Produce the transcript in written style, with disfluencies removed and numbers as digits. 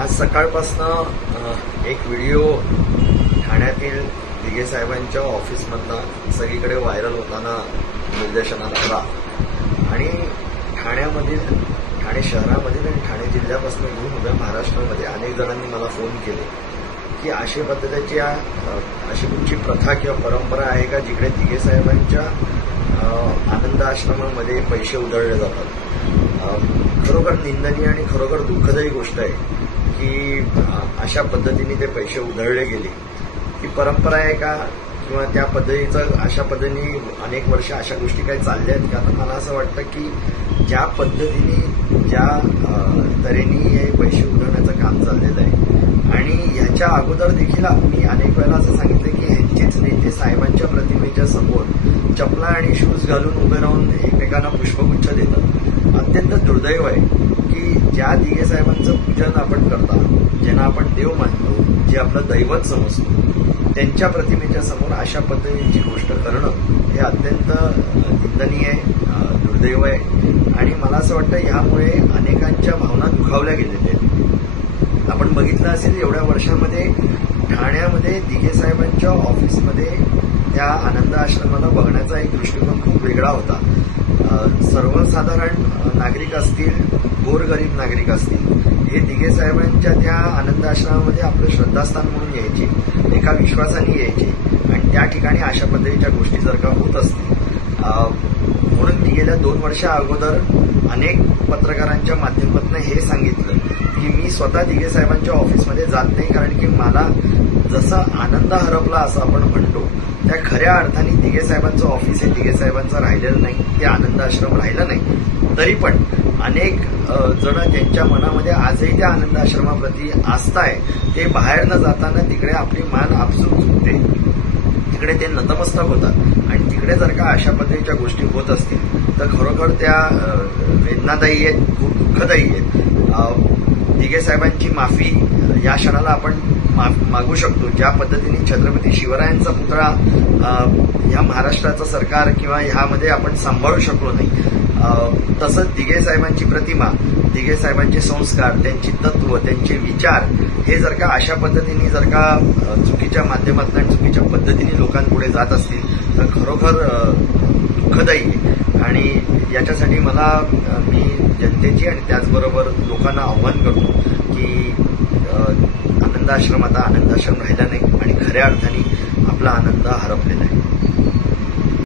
आज सकाळपासनं एक व्हिडिओ ठाण्यातील दिघे साहेबांच्या ऑफिसमधला सगळीकडे व्हायरल होताना निर्देशनाला आला आणि ठाणे शहरामधील आणि ठाणे जिल्ह्यापासून घेऊन उभ्या महाराष्ट्रामध्ये अनेक जणांनी मला फोन केले की अशी पद्धतीची अशी कुठची प्रथा किंवा परंपरा आहे का जिकडे दिघे साहेबांच्या आनंद आश्रमामध्ये पैसे उधळले जातात। खरोखर निंदनीय आणि खरोखर दुःखदायी गोष्ट आहे की अशा पद्धतीने ते पैसे उधळले गेले। ही परंपरा आहे का किंवा त्या पद्धतीचं अशा पद्धतीने अनेक वर्ष अशा गोष्टी काही चालल्या आहेत का? तर मला असं वाटतं की ज्या पद्धतीने ज्या तऱ्हेने हे पैसे उधळण्याचं काम चाललेलं आहे आणि ह्याच्या अगोदर देखील मी अनेक वेळा असं सांगितलं की ह्यांचेच नेते साहेबांच्या प्रतिमेच्या समोर चपला आणि शूज घालून उभे राहून एकमेकांना पुष्पगुच्छ देतात। अत्यंत दुर्दैव आहे की ज्या दिघे साहेबांचं पूजन आपण करता, ज्यांना आपण देव मानतो, जे आपलं दैवत समजतो, त्यांच्या प्रतिमेच्या समोर अशा पद्धतीची गोष्ट करणं हे अत्यंत निंदनीय आहे, दुर्दैव आहे आणि मला असं वाटतं ह्यामुळे अनेकांच्या भावना दुखावल्या गेलेल्या आहेत। आपण बघितलं असेल एवढ्या वर्षामध्ये ठाण्यामध्ये दिघे साहेबांच्या ऑफिसमध्ये त्या आनंद आश्रमाला बघण्याचा एक दृष्टिकोन खूप वेगळा होता। सर्वसाधारण नागरिक असतील, गोरगरीब नागरिक असतील, हे दिघे साहेबांच्या त्या आनंद आश्रमामध्ये आपलं श्रद्धास्थान म्हणून यायचे, एका विश्वासाने यायचे आणि त्या ठिकाणी अशा पद्धतीच्या गोष्टी जर का होत असतील म्हणून मी गेल्या 2 वर्षा अगोदर अनेक पत्रकारांच्या माध्यमातून हे सांगितलं की मी स्वतः दिघे साहेबांच्या ऑफिसमध्ये जात नाही, कारण की मला जसं आनंद हरपला असं आपण म्हणतो त्या खऱ्या अर्थाने दिघे साहेबांचं ऑफिस हे दिघे साहेबांचं राहिलेलं नाही, ते आनंद आश्रम राहिलं नाही। तरी पण अनेक जण ज्यांच्या मनामध्ये आजही त्या आनंद आश्रमाप्रती आस्था आहे ते बाहेर न जाताना तिकडे आपली मान आपसूक झुकते, तिकडे ते नतमस्तक होतात आणि तिकडे जर का अशा पद्धतीच्या गोष्टी होत असतील तर खरोखर त्या वेदनादायी आहेत, खूप दुःखदायी आहेत। दिघे साहेबांची माफी या क्षणाला आपण मागू शकतो। ज्या पद्धतीने छत्रपती शिवरायांचा पुतळा या महाराष्ट्राचं सरकार किंवा ह्यामध्ये आपण सांभाळू शकलो नाही, तसंच दिघे साहेबांची प्रतिमा, दिघे साहेबांचे संस्कार, त्यांची तत्व, त्यांचे विचार हे जर का अशा पद्धतीने जर का चुकीच्या माध्यमातून आणि चुकीच्या पद्धतीने लोकांपुढे जात असतील तर खरोखर दुःखदायी आहे आणि याच्यासाठी मी जनतेची आणि त्याचबरोबर लोकांना आव्हान करतो की आनंद आश्रम आता आनंद आश्रम राहिला नाही आणि खऱ्या अर्थाने आपला आनंद हरपलेला आहे।